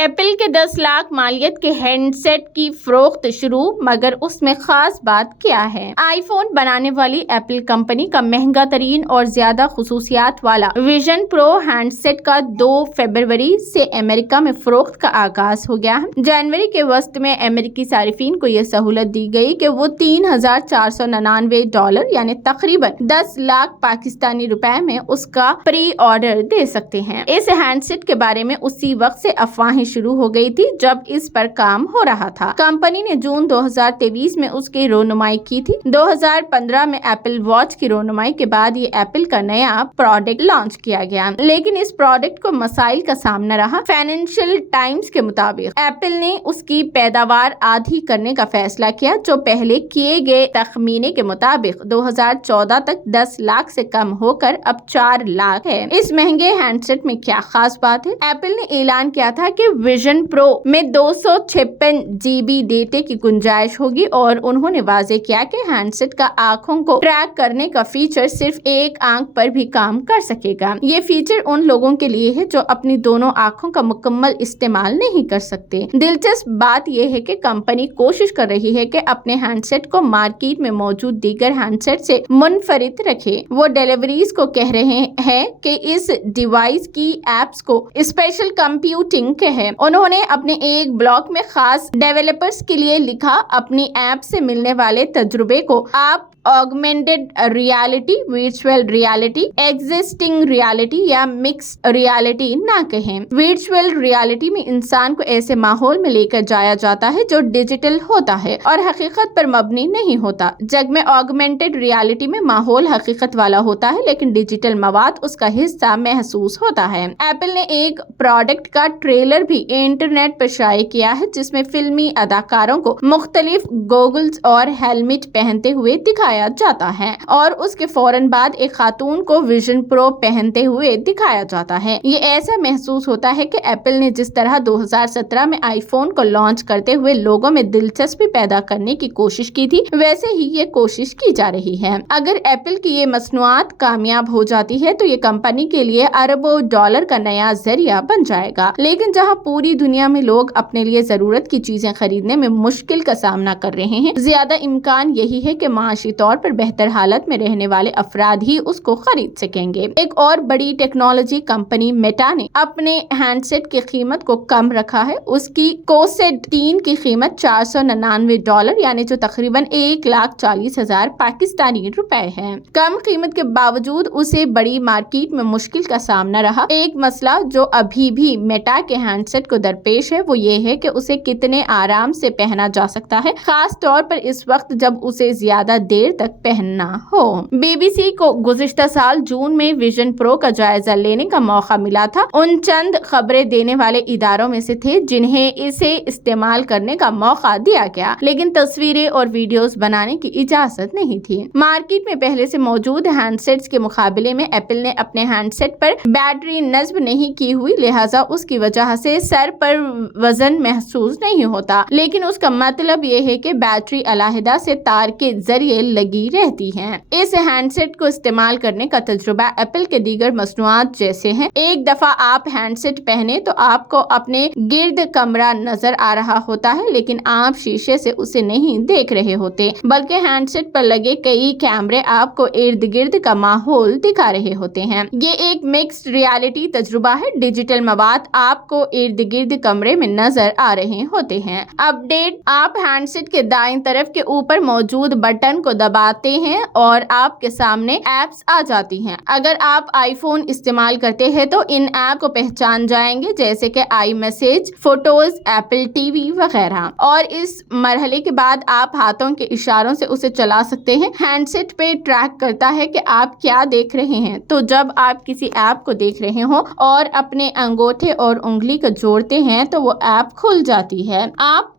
Apple کے 10 لاکھ مالیت کے ہینڈ سیٹ کی فروخت شروع، مگر اس میں خاص بات کیا ہے؟ آئی فون بنانے والی ایپل کمپنی کا مہنگا ترین اور زیادہ خصوصیات والا ویژن پرو ہینڈ سیٹ کا 2 فروری سے امریکہ میں فروخت کا آغاز ہو گیا ہے۔ جنوری کے وسط میں امریکی صارفین کو یہ سہولت دی گئی کہ وہ $3,499 یعنی تقریباً 10 لاکھ پاکستانی روپے میں اس کا پری آرڈر دے سکتے ہیں۔ اس ہینڈ سیٹ کے بارے میں اسی وقت سے افواہیں شروع ہو گئی تھی جب اس پر کام ہو رہا تھا۔ کمپنی نے جون 2023 میں اس کی رونمائی کی تھی۔ 2015 میں ایپل واچ کی رونمائی کے بعد یہ ایپل کا نیا پروڈکٹ لانچ کیا گیا، لیکن اس پروڈکٹ کو مسائل کا سامنا رہا۔ فائنینشیل ٹائمز کے مطابق ایپل نے اس کی پیداوار آدھی کرنے کا فیصلہ کیا، جو پہلے کیے گئے تخمینے کے مطابق 2014 تک 10 لاکھ سے کم ہو کر اب 4 لاکھ ہے۔ اس مہنگے ہینڈ سیٹ میں کیا خاص بات ہے؟ ایپل نے اعلان کیا تھا کہ ویژن پرو میں 256 GB ڈیٹا کی گنجائش ہوگی، اور انہوں نے واضح کیا کہ ہینڈ سیٹ کا آنکھوں کو ٹریک کرنے کا فیچر صرف ایک آنکھ پر بھی کام کر سکے گا۔ یہ فیچر ان لوگوں کے لیے ہے جو اپنی دونوں آنکھوں کا مکمل استعمال نہیں کر سکتے۔ دلچسپ بات یہ ہے کہ کمپنی کوشش کر رہی ہے کہ اپنے ہینڈ سیٹ کو مارکیٹ میں موجود دیگر ہینڈ سیٹ سے منفرد رکھے۔ وہ ڈیلیوریز کو کہہ رہے ہیں کہ اس ڈیوائس کی ایپس کو اسپیشل کمپیوٹنگ ہے۔ انہوں نے اپنے ایک بلاگ میں خاص ڈیولپرز کے لیے لکھا، اپنی ایپ سے ملنے والے تجربے کو آپ augmented reality, virtual reality, existing reality یا مکسڈ ریالٹی نہ کہیں۔ ورچوئل ریالٹی میں انسان کو ایسے ماحول میں لے کر جایا جاتا ہے جو ڈیجیٹل ہوتا ہے اور حقیقت پر مبنی نہیں ہوتا، جبکہ آگمنٹڈ ریالٹی میں ماحول حقیقت والا ہوتا ہے لیکن ڈیجیٹل مواد اس کا حصہ محسوس ہوتا ہے۔ ایپل نے ایک پروڈکٹ کا ٹریلر بھی انٹرنیٹ پر شائع کیا ہے جس میں فلمی اداکاروں کو مختلف گوگلز اور ہیلمٹ پہنتے ہوئے دکھایا جاتا ہے، اور اس کے فوراً بعد ایک خاتون کو ویژن پرو پہنتے ہوئے دکھایا جاتا ہے۔ یہ ایسا محسوس ہوتا ہے کہ ایپل نے جس طرح 2017 میں آئی فون کو لانچ کرتے ہوئے لوگوں میں دلچسپی پیدا کرنے کی کوشش کی تھی، ویسے ہی یہ کوشش کی جا رہی ہے۔ اگر ایپل کی یہ مصنوعات کامیاب ہو جاتی ہے تو یہ کمپنی کے لیے اربوں ڈالر کا نیا ذریعہ بن جائے گا، لیکن جہاں پوری دنیا میں لوگ اپنے لیے ضرورت کی چیزیں خریدنے میں مشکل کا سامنا کر رہے ہیں، زیادہ امکان یہی ہے کہ معاشی طور پر بہتر حالت میں رہنے والے افراد ہی اس کو خرید سکیں گے۔ ایک اور بڑی ٹیکنالوجی کمپنی میٹا نے اپنے ہینڈ سیٹ کی قیمت کو کم رکھا ہے۔ اس کی کوسیڈ 3 کی قیمت $499 یعنی جو تقریباً 1,40,000 پاکستانی روپے ہے۔ کم قیمت کے باوجود اسے بڑی مارکیٹ میں مشکل کا سامنا رہا۔ ایک مسئلہ جو ابھی بھی میٹا کے ہینڈ سیٹ کو درپیش ہے وہ یہ ہے کہ اسے کتنے آرام سے پہنا جا سکتا ہے، خاص طور پر اس وقت جب اسے زیادہ دیر تک پہننا ہو۔ بی بی سی کو گزشتہ سال جون میں ویژن پرو کا جائزہ لینے کا موقع ملا تھا۔ ان چند خبریں دینے والے اداروں میں سے تھے جنہیں اسے استعمال کرنے کا موقع دیا گیا، لیکن تصویریں اور ویڈیوز بنانے کی اجازت نہیں تھی۔ مارکیٹ میں پہلے سے موجود ہینڈ سیٹس کے مقابلے میں ایپل نے اپنے ہینڈ سیٹ پر بیٹری نصب نہیں کی ہوئی، لہٰذا اس کی وجہ سے سر پر وزن محسوس نہیں ہوتا، لیکن اس کا مطلب یہ ہے کہ بیٹری علیحدہ سے تار کے ذریعے لگی رہتی ہے۔ اس ہینڈ سیٹ کو استعمال کرنے کا تجربہ ایپل کے دیگر مصنوعات جیسے ہیں۔ ایک دفعہ آپ ہینڈ سیٹ پہنے تو آپ کو اپنے گرد کمرہ نظر آ رہا ہوتا ہے، لیکن آپ شیشے سے اسے نہیں دیکھ رہے ہوتے، بلکہ ہینڈ سیٹ پر لگے کئی کیمرے آپ کو ارد گرد کا ماحول دکھا رہے ہوتے ہیں۔ یہ ایک مکسڈ ریالٹی تجربہ ہے۔ ڈیجیٹل مواد آپ کو ارد گرد کمرے میں نظر آ رہے ہوتے ہیں۔ اپ ڈیٹ: آپ ہینڈ سیٹ کے دائیں طرف کے اوپر موجود بٹن کو دباتے ہیں اور آپ کے سامنے ایپس آ جاتی ہیں۔ اگر آپ آئی فون استعمال کرتے ہیں تو ان ایپ کو پہچان جائیں گے، جیسے کہ iMessage, photos, Apple TV وغیرہ، اور اس مرحلے کے بعد آپ ہاتھوں کے اشاروں سے اسے چلا سکتے ہیں۔ ہینڈ سیٹ پہ ٹریک کرتا ہے کہ آپ کیا دیکھ رہے ہیں، تو جب آپ کسی ایپ کو دیکھ رہے ہوں اور اپنے انگوٹھے اور انگلی کو جوڑتے ہیں تو وہ ایپ کھل جاتی ہے۔ آپ